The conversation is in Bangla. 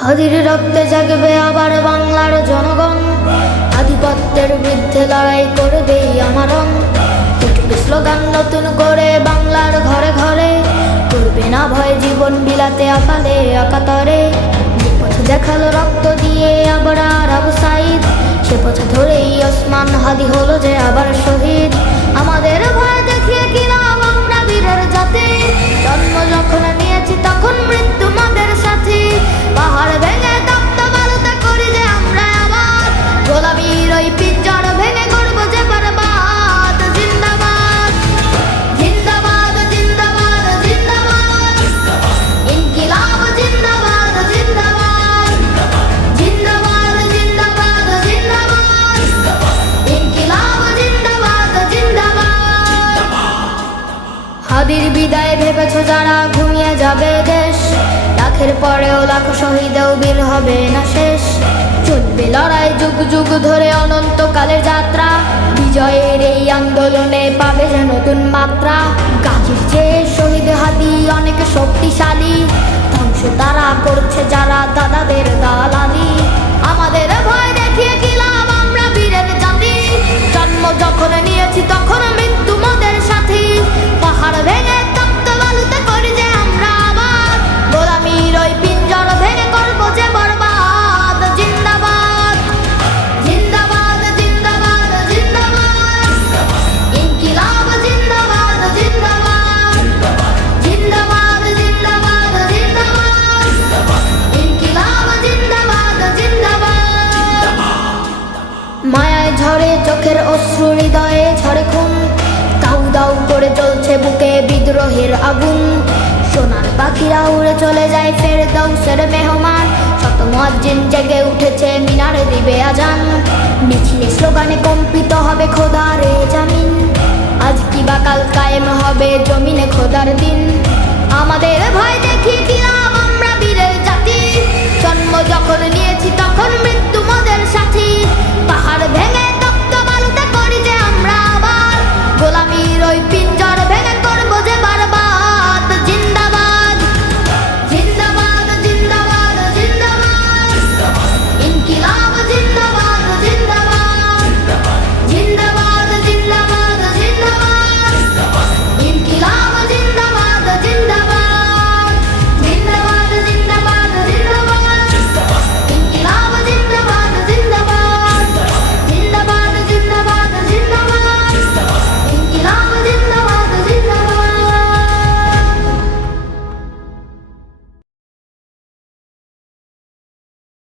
হাদির রক্তে জাগবে আবার বাংলার জনগণ, আধিপত্যের বিরুদ্ধে লড়াই করবেই আমারণ। উঠবে স্লোগান নতুন করে বাংলার ঘরে ঘরে, করবে না ভয় জীবন বিলাতে আকালে আকাতরে। যে পথ দেখালো রক্ত দিয়ে আবরার আবু সাইদ, সে পথ ধরেই ওসমান হাদি হলো যে আবার শহীদ। আমাদের ভয় দেখিয়ে কিলাম আমরা বীরের জাতি, জন্ম যখন নিয়েছি তখন মৃত্যু আমাদের সাথী। পাহাড় ভেঙে তপ্ত বালুতে করি যে আমরা আবাদ, গোলামীর ওই পিঞ্জর ভেঙে করবো যে বরবাদ। জিন্দাবাদ জিন্দাবাদ জিন্দাবাদ জিন্দাবাদ, ইনকিলাব জিন্দাবাদ জিন্দাবাদ, জিন্দাবাদ জিন্দাবাদ জিন্দাবাদ, ইনকিলাব জিন্দাবাদ জিন্দাবাদ। হাদির বিদায় ভেবেছো যারা ঘুমিয়ে যাবে দেশ, লাখের পরেও লাখ শহীদেও বীর হবে না শেষ। চলবে লড়াই যুগ যুগ ধরে অনন্তকালের যাত্রা, বিজয়ের এই আন্দোলনে পাবে যে নতুন মাত্রা। গাজীর চেয়ে শহীদ হাদি অনেক শক্তিশালী, ধ্বংস তারা করছে যারা দাদাদের দালালি। আমাদের ভয় দেখিয়ে কি লাভ আমরা বীরের জাতি, জন্ম যখন নিয়েছি তখন মৃত্যু মোদের সাথী। পাহাড় ভেঙে তপ্ত বালুতে করি যে আমরা আবাদ, গোলামীর ওই পিঞ্জর ভেঙে করবো যে বরবাদ। জিন্দাবাদ জিন্দাবাদ জিন্দাবাদ জিন্দাবাদ, ইনকিলাব জিন্দাবাদ জিন্দাবাদ, জিন্দাবাদ জিন্দাবাদ জিন্দাবাদ, ইনকিলাব জিন্দাবাদ জিন্দাবাদ। মায়ায় ঝরে চোখের অশ্রু, হৃদয়ে ঝরে খুন, দাউ দাউ করে জ্বলছে বুকে বিদ্রোহের আগুন। সোনার পাখিরা উড়ে চলে যায় ফেরদৌসের মেহমান, শত মুয়াজ্জিন জেগে উঠেছে মিনারে দিবে আজান। মিছিলে স্লোগানে কম্পিত হবে খোদারে জামিন, আজ কি বা কাল কায়েম হবে জমিনে খোদার দিন। আমাদের ভয় দেখিয়ে কি